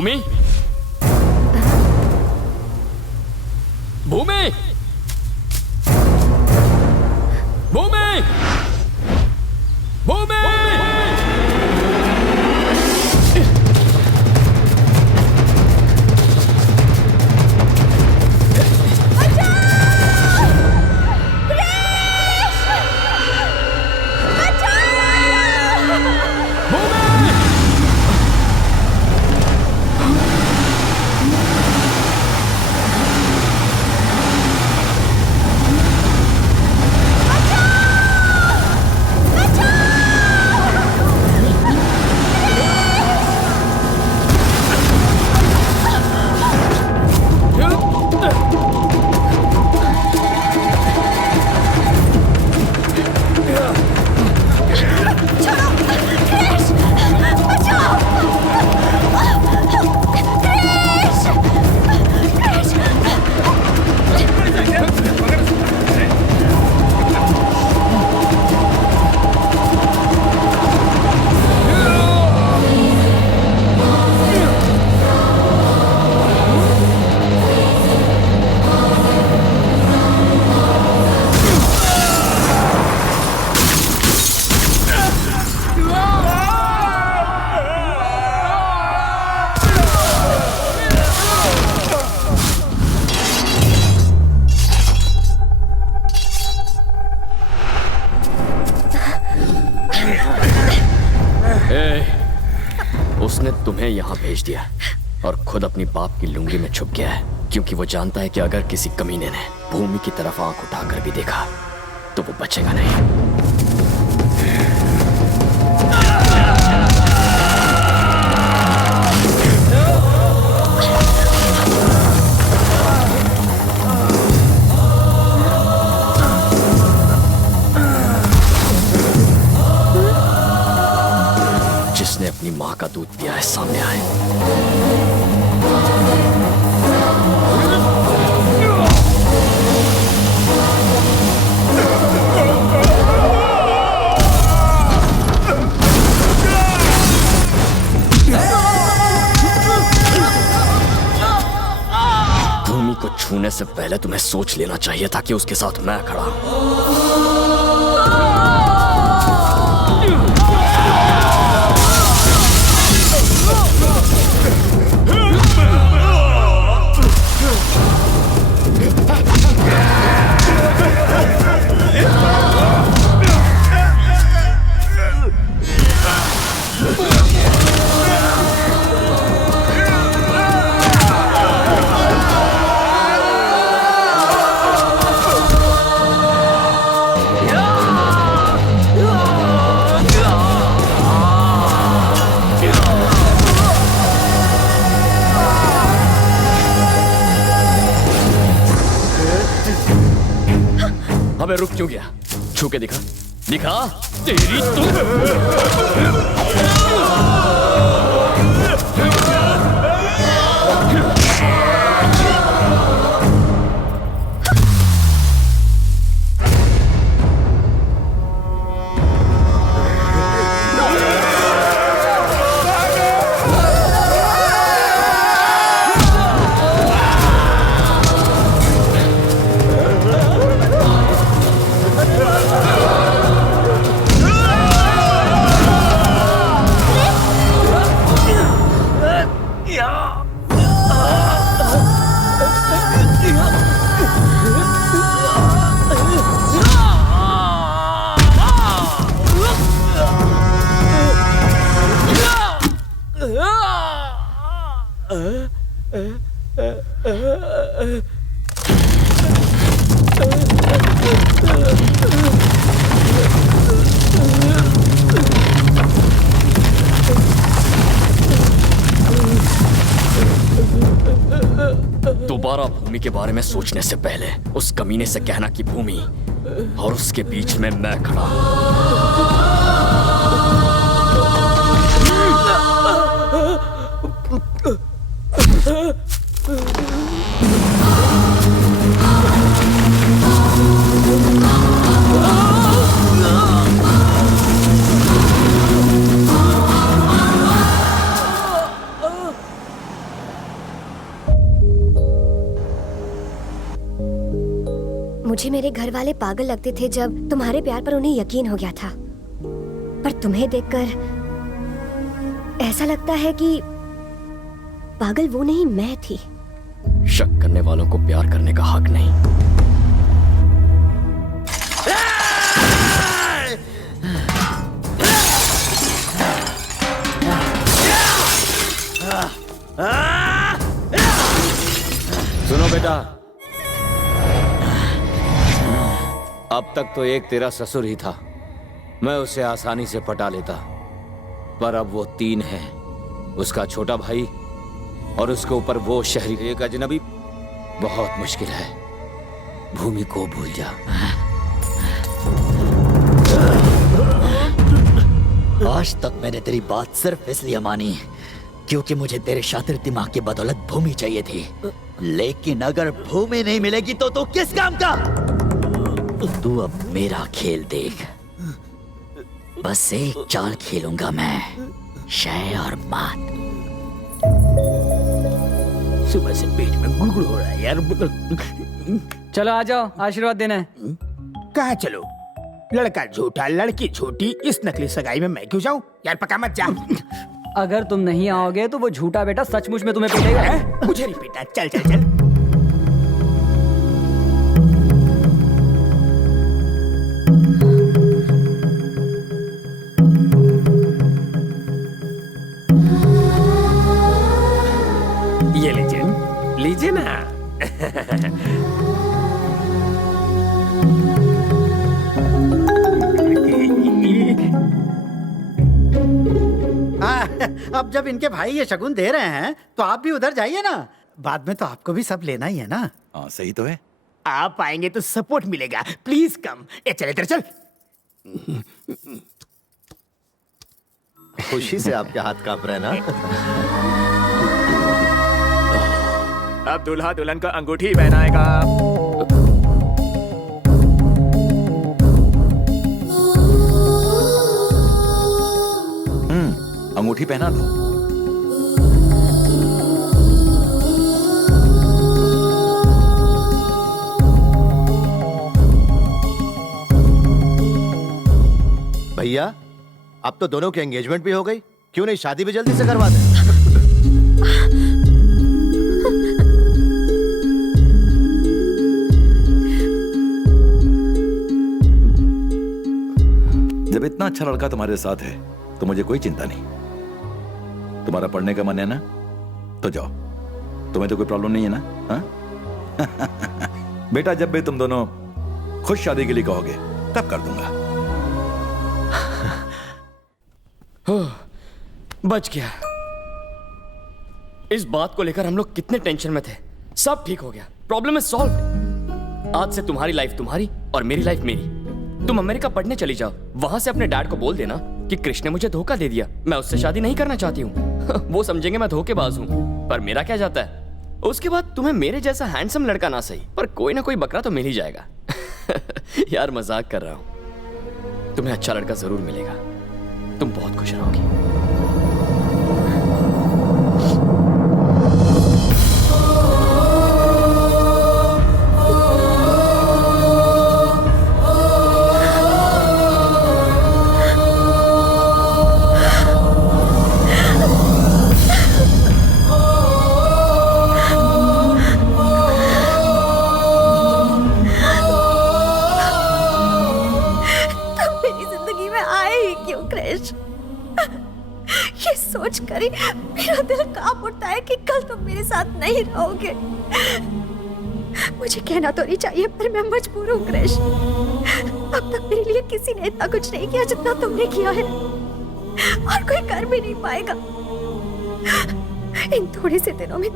भूमि, भूमि, भूमि, भूमि। उसने तुम्हें यहाँ भेज दिया और खुद अपनी बाप की लुंगी में छुप गया है, क्योंकि वो जानता है कि अगर किसी कमीने ने भूमि की तरफ आंख उठाकर भी देखा तो वो बचेगा नहीं। जिसने अपनी माँ का दूध पिया है सामने आए। भूमि को छूने से पहले तुम्हें सोच लेना चाहिए था कि उसके साथ मैं खड़ा हूं। अबे रुक क्यों गया? छू के दिखा, दिखा तेरी दोबारा भूमि के बारे में सोचने से पहले उस कमीने से कहना कि भूमि और उसके बीच में मैं खड़ा हूं। मेरे घर वाले पागल लगते थे जब तुम्हारे प्यार पर उन्हें यकीन हो गया था, पर तुम्हें देखकर ऐसा लगता है कि पागल वो नहीं मैं थी। शक करने वालों को प्यार करने का हक नहीं। सुनो बेटा, अब तक तो एक तेरा ससुर ही था, मैं उसे आसानी से पटा लेता, पर अब वो 3 है, उसका छोटा भाई और उसके ऊपर वो शहरी, एक अजनबी। बहुत मुश्किल है, भूमि को भूल जा। आज तक मैंने तेरी बात सिर्फ इसलिए मानी क्योंकि मुझे तेरे शातिर दिमाग की बदौलत भूमि चाहिए थी, लेकिन अगर भूमि नहीं मिलेगी तो तू किस काम का? तू अब मेरा खेल देख। बस एक चाल खेलूंगा मैं, शय और मात। सुबह से पेट में गुड़गुड़ हो रहा है यार। चलो आ जाओ, आशीर्वाद देना है। कहाँ चलो? लड़का झूठा लड़की झूठी, इस नकली सगाई में मैं क्यों जाऊं? यार पका मत जा। अगर तुम नहीं आओगे तो वो झूठा बेटा सचमुच में तुम्हें पीटेगा। मुझे नहीं पीटा, चल चल चल। ये लीजिए, लीजिए ना। अब जब इनके भाई ये शगुन दे रहे हैं तो आप भी उधर जाइए ना, बाद में तो आपको भी सब लेना ही है ना। हाँ सही तो है। आप आएंगे तो सपोर्ट मिलेगा, प्लीज कम। ए चल इधर चल। खुशी से आपके हाथ कांप रहे हैं ना। अब दूल्हा दुल्हन का अंगूठी पहनाएगा। अंगूठी पहना दो। भैया, अब तो दोनों की एंगेजमेंट भी हो गई, क्यों नहीं शादी भी जल्दी से करवा दें? जब इतना अच्छा लड़का तुम्हारे साथ है तो मुझे कोई चिंता नहीं। तुम्हारा पढ़ने का मन है ना, तो जाओ, तुम्हें तो कोई प्रॉब्लम नहीं है ना? हाँ? बेटा, जब भी तुम दोनों खुद शादी के लिए कहोगे तब कर दूंगा। बच गया। इस बात को लेकर हम लोग कितने टेंशन में थे, सब ठीक हो गया, प्रॉब्लम इज सॉल्व्ड। आज से तुम्हारी लाइफ तुम्हारी और मेरी लाइफ मेरी। तुम अमेरिका पढ़ने चली जाओ, वहां से अपने डैड को बोल देना कि कृष्ण ने मुझे धोखा दे दिया, मैं उससे शादी नहीं करना चाहती हूँ। वो समझेंगे मैं धोखेबाज हूँ, पर मेरा क्या जाता है। उसके बाद तुम्हें मेरे जैसा हैंडसम लड़का ना सही पर कोई ना कोई बकरा तो मिल ही जाएगा। यार मजाक कर रहा हूँ, तुम्हें अच्छा लड़का जरूर मिलेगा, तुम बहुत खुश रहोगी। सोचकर ही मेरा दिल कांप उठता है कि कल तुम मेरे साथ नहीं रहोगे। मुझे कहना तो नहीं चाहिए पर मैं मजबूर हूँ कृष। अब तक मेरे लिए किसी ने इतना कुछ नहीं किया जितना तुमने किया है, और कोई कर भी नहीं पाएगा। इन थोड़े से दिनों में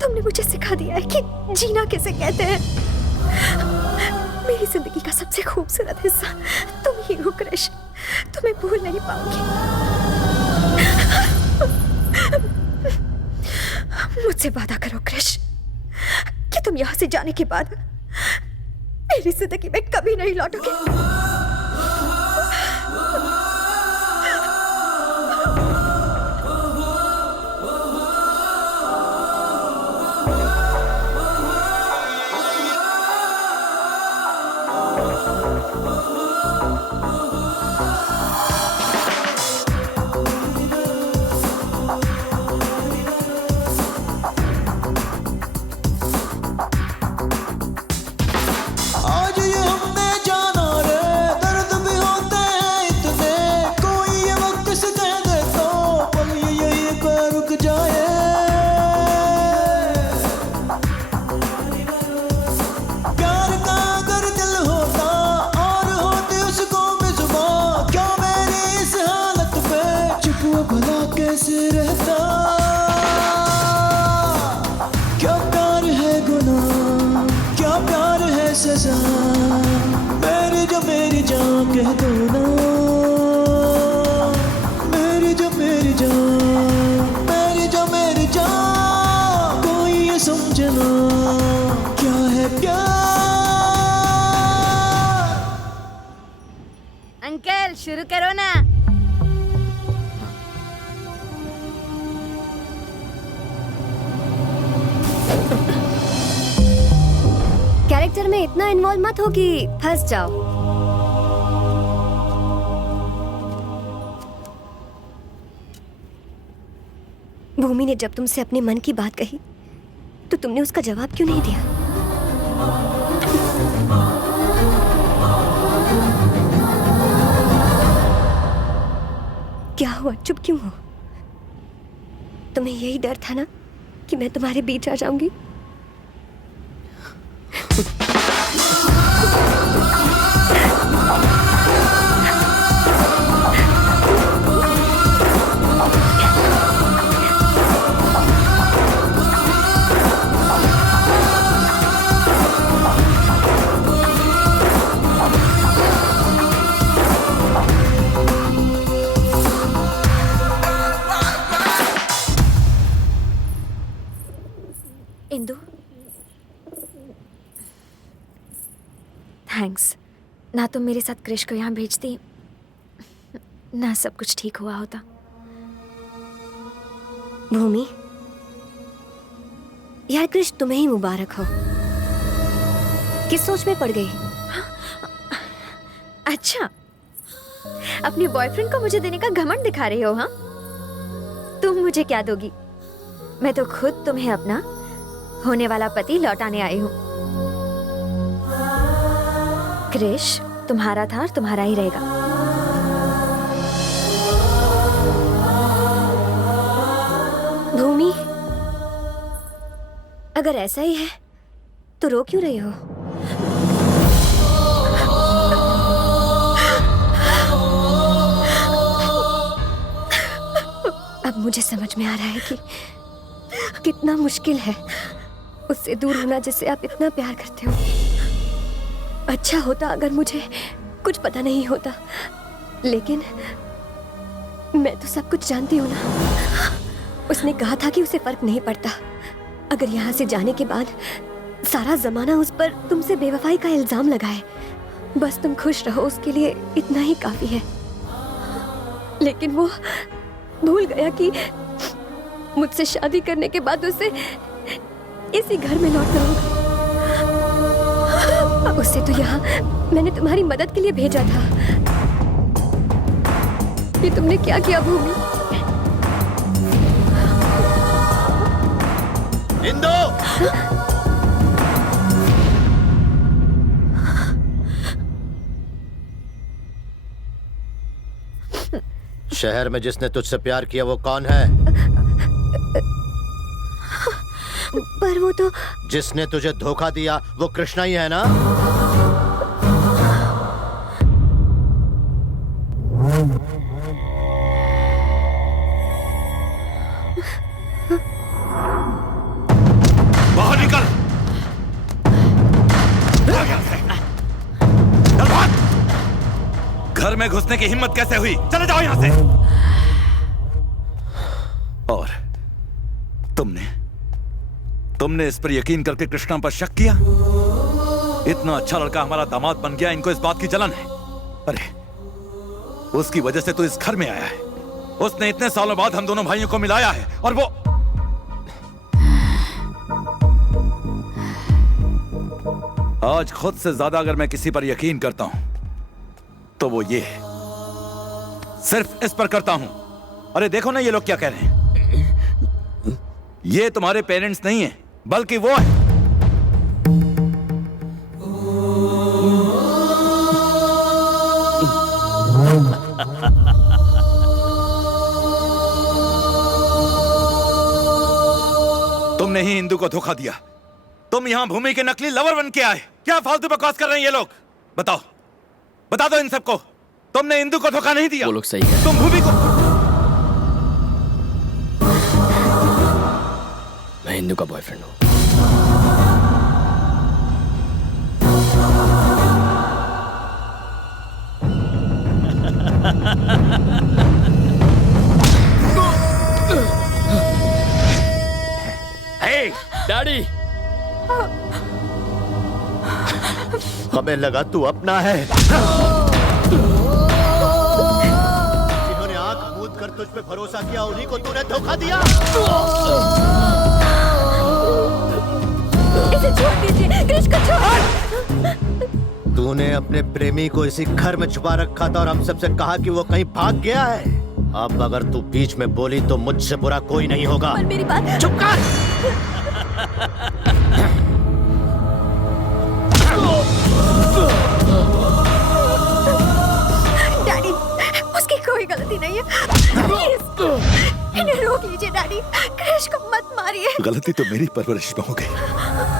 तुमने मुझे सिखा दिया है कि जीना किसे कहते हैं। मेरी जिंदगी का सबसे खूबसूरत हिस्सा तुम ही हो कृष, तुम्हें भूल नहीं पाऊंगी। मुझसे वादा करो कृष कि तुम यहाँ से जाने के बाद मेरी जिंदगी में कभी नहीं लौटोगे। भला कैसे रहता, क्या प्यार है गुनाह, क्या प्यार है सजा, मेरी जान कह दो ना, मेरी जान, कोई ये समझना क्या है प्यार। अंकल शुरू करो ना। कैरेक्टर में इतना इन्वॉल्व मत हो कि फंस जाओ। भूमि ने जब तुमसे अपने मन की बात कही तो तुमने उसका जवाब क्यों नहीं दिया? क्या हुआ, चुप क्यों हो? तुम्हें यही डर था ना कि मैं तुम्हारे बीच आ जाऊंगी? इंदु, थैंक्स। ना तुम मेरे साथ क्रिश को यहाँ भेजती, ना सब कुछ ठीक हुआ होता। भूमि, यार क्रिश तुम्हें ही मुबारक हो। किस सोच में पड़ गई? अच्छा, अपने बॉयफ्रेंड को मुझे देने का घमंड दिखा रही हो? हाँ, तुम मुझे क्या दोगी? मैं तो खुद तुम्हें अपना होने वाला पति लौटाने आई हूँ। क्रिश तुम्हारा था और तुम्हारा ही रहेगा। भूमि, अगर ऐसा ही है तो रो क्यों रही हो? अब मुझे समझ में आ रहा है कि कितना मुश्किल है उससे दूर होना जिससे आप इतना प्यार करते हो। अच्छा होता अगर मुझे कुछ पता नहीं होता, लेकिन मैं तो सब कुछ जानती हूँ ना। उसने कहा था कि उसे फर्क नहीं पड़ता अगर यहाँ से जाने के बाद सारा जमाना उस पर तुमसे बेवफाई का इल्जाम लगाए। बस तुम खुश रहो, उसके लिए इतना ही काफी है। लेकिन वो भूल गया कि मुझसे शादी करने के बाद उसे इसी घर में लौटना होगा। उससे तो यहाँ मैंने तुम्हारी मदद के लिए भेजा था। ये तुमने क्या किया भूमि? इंदु! शहर में जिसने तुझसे प्यार किया वो कौन है? पर वो तो जिसने तुझे धोखा दिया वो कृष्णा ही है ना? बाहर निकल! भाग यहाँ से! चल भाग! घर में घुसने की हिम्मत कैसे हुई? चले जाओ यहां से! और तुमने इस पर यकीन करके कृष्णा पर शक किया? इतना अच्छा लड़का हमारा दामाद बन गया, इनको इस बात की जलन है। अरे उसकी वजह से तो इस घर में आया है। उसने इतने सालों बाद हम दोनों भाइयों को मिलाया है और वो आज खुद से ज्यादा अगर मैं किसी पर यकीन करता हूं तो वो ये है, सिर्फ इस पर करता हूं। अरे देखो ना ये लोग क्या कह रहे हैं। ये तुम्हारे पेरेंट्स नहीं है बल्कि वो है। तुमने ही इंदु को धोखा दिया। तुम यहां भूमि के नकली लवर बन के आए। क्या फालतू बकवास कर रहे हैं ये लोग? बताओ, बता दो इन सबको, तुमने इंदु को धोखा नहीं दिया। वो लोग सही है। तुम भूमि को हिंदू का बॉयफ्रेंड हूं। हे, डैडी, हमें लगा तू अपना है। जिन्होंने आंख मूंद कर तुझ पे भरोसा किया उन्हीं को तूने धोखा दिया। इसे छोड़ दीजिए, क्रिश को छोड़। तूने अपने प्रेमी को इसी घर में छुपा रखा था और हम सबसे कहा कि वो कहीं भाग गया है। अब अगर तू बीच में बोली तो मुझसे बुरा कोई नहीं होगा। पर मेरी बात चुप कर। डैडी, उसकी कोई गलती नहीं है। प्लीज, इन्हें रोक लीजिए डैडी। क्रिश को मत मारिए। गलती तो मेरी परवरिश में हो गई।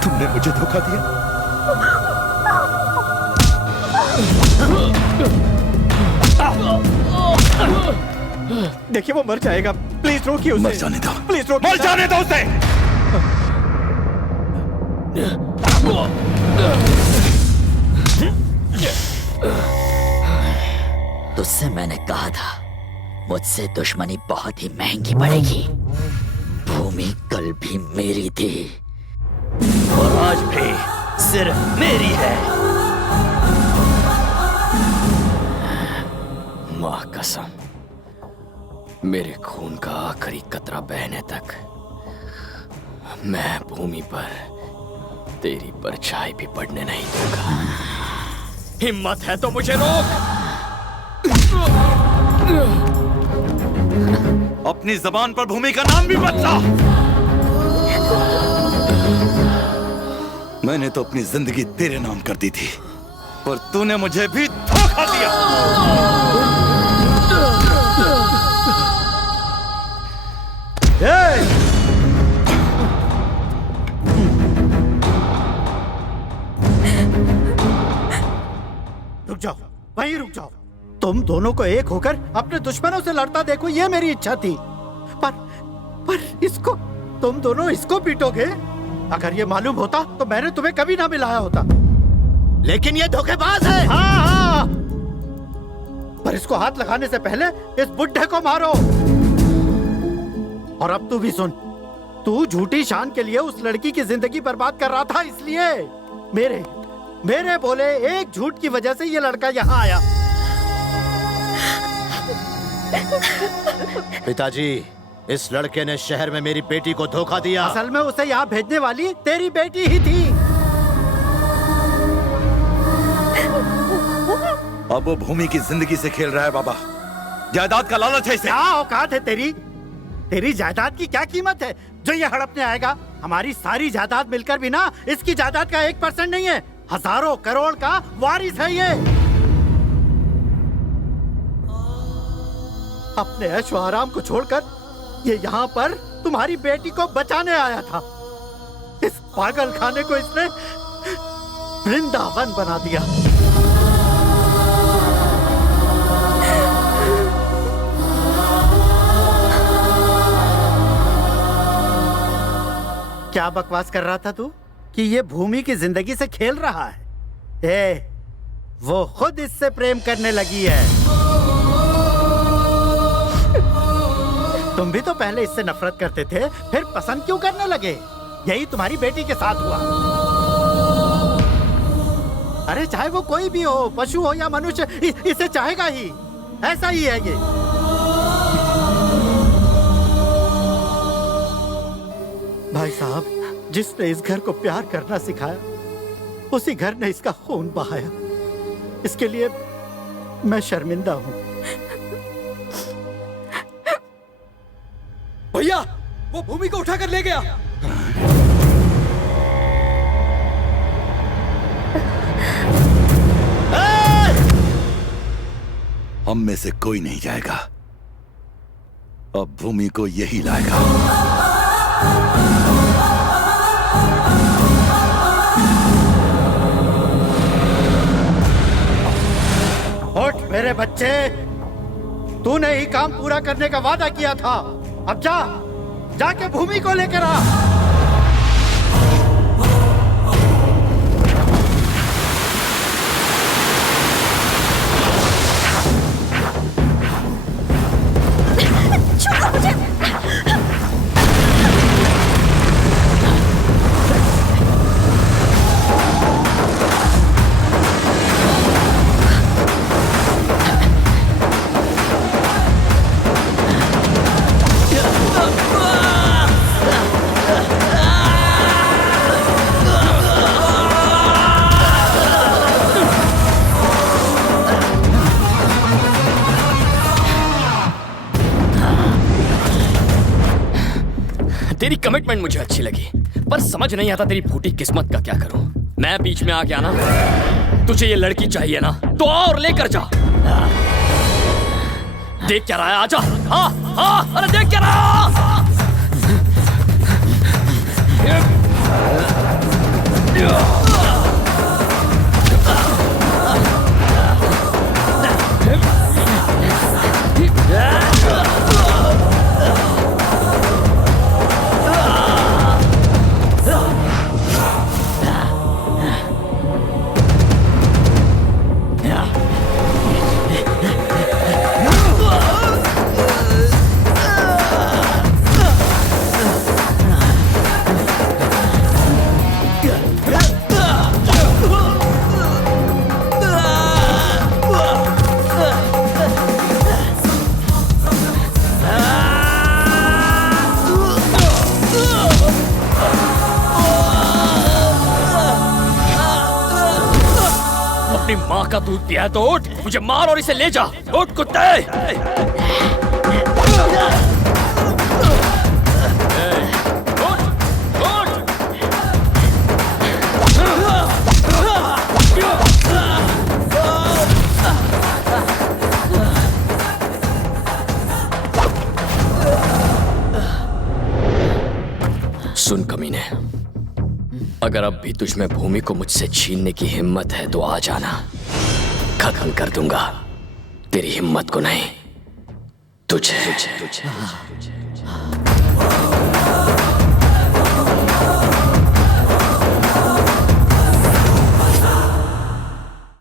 तुमने मुझे धोखा दिया। देखिए वो मर जाएगा, प्लीज रोकिए उसे। मर जाने दो, प्लीज रोकिए। मर जाने दो उसे। तुझसे मैंने कहा था मुझसे दुश्मनी बहुत ही महंगी पड़ेगी। भूमि कल भी मेरी थी और आज भी सिर्फ मेरी है। मां कसम, मेरे खून का आखिरी कतरा बहने तक मैं भूमि पर तेरी परछाई भी पड़ने नहीं दूंगा। हिम्मत है तो मुझे रोक। अपनी जबान पर भूमि का नाम भी बदला। मैंने तो अपनी जिंदगी तेरे नाम कर दी थी, पर तूने मुझे भी धोखा दिया। रुक जाओ, वहीं रुक जाओ। तुम दोनों को एक होकर अपने दुश्मनों से लड़ता देखो, ये मेरी इच्छा थी। पर इसको, तुम दोनों इसको पीटोगे। अगर ये मालूम होता तो मैंने तुम्हें कभी ना मिलाया होता। लेकिन ये धोखेबाज है। हाँ, पर इसको हाथ लगाने से पहले इस बुड्ढे को मारो। और अब तू भी सुन, तू झूठी शान के लिए उस लड़की की जिंदगी बर्बाद कर रहा था, इसलिए मेरे बोले एक झूठ की वजह से ये लड़का यहाँ आया। पिताजी, इस लड़के ने शहर में मेरी बेटी को धोखा दिया। असल में उसे यहाँ भेजने वाली तेरी बेटी ही थी। अब वो भूमि की जिंदगी से खेल रहा है बाबा। जायदाद का लालच है इसे। क्या औकात है तेरी जायदाद की क्या कीमत है जो ये हड़पने आएगा? हमारी सारी जायदाद मिलकर भी ना इसकी जायदाद का 1% नहीं है। हजारों करोड़ का वारिस है ये। अपने ऐशो आराम को छोड़कर ये यहाँ पर तुम्हारी बेटी को बचाने आया था। इस पागल खाने को इसने वृंदावन बना दिया। क्या बकवास कर रहा था तू कि ये भूमि की जिंदगी से खेल रहा है? वो खुद इससे प्रेम करने लगी है। तुम भी तो पहले इससे नफरत करते थे, फिर पसंद क्यों करने लगे? यही तुम्हारी बेटी के साथ हुआ। अरे चाहे वो कोई भी हो, पशु हो या मनुष्य, इसे चाहेगा ही। ऐसा ही है ये। भाई साहब, जिसने इस घर को प्यार करना सिखाया उसी घर ने इसका खून बहाया। इसके लिए मैं शर्मिंदा हूं। भैया, वो भूमि को उठाकर ले गया। हम में से कोई नहीं जाएगा। अब भूमि को यही लाएगा। उठ मेरे बच्चे, तूने ही काम पूरा करने का वादा किया था। अब जाके भूमि को लेकर आ। तेरी कमिटमेंट मुझे अच्छी लगी, पर समझ नहीं आता तेरी फूटी किस्मत का क्या करूं। मैं बीच में आ गया ना, तुझे ये लड़की चाहिए ना, तो आ और लेकर जा। देख क्या रहा है, आजा। हाँ हाँ, अरे देख क्या रहा है। अपनी माँ का दूध पिया है तो उठ, मुझे मार और इसे ले जा। उठ कुत्ते। सुन कमीने, अगर अब भी तुझ में भूमि को मुझसे छीनने की हिम्मत है तो आ जाना, खत्म कर दूंगा तेरी हिम्मत को नहीं, तुझे।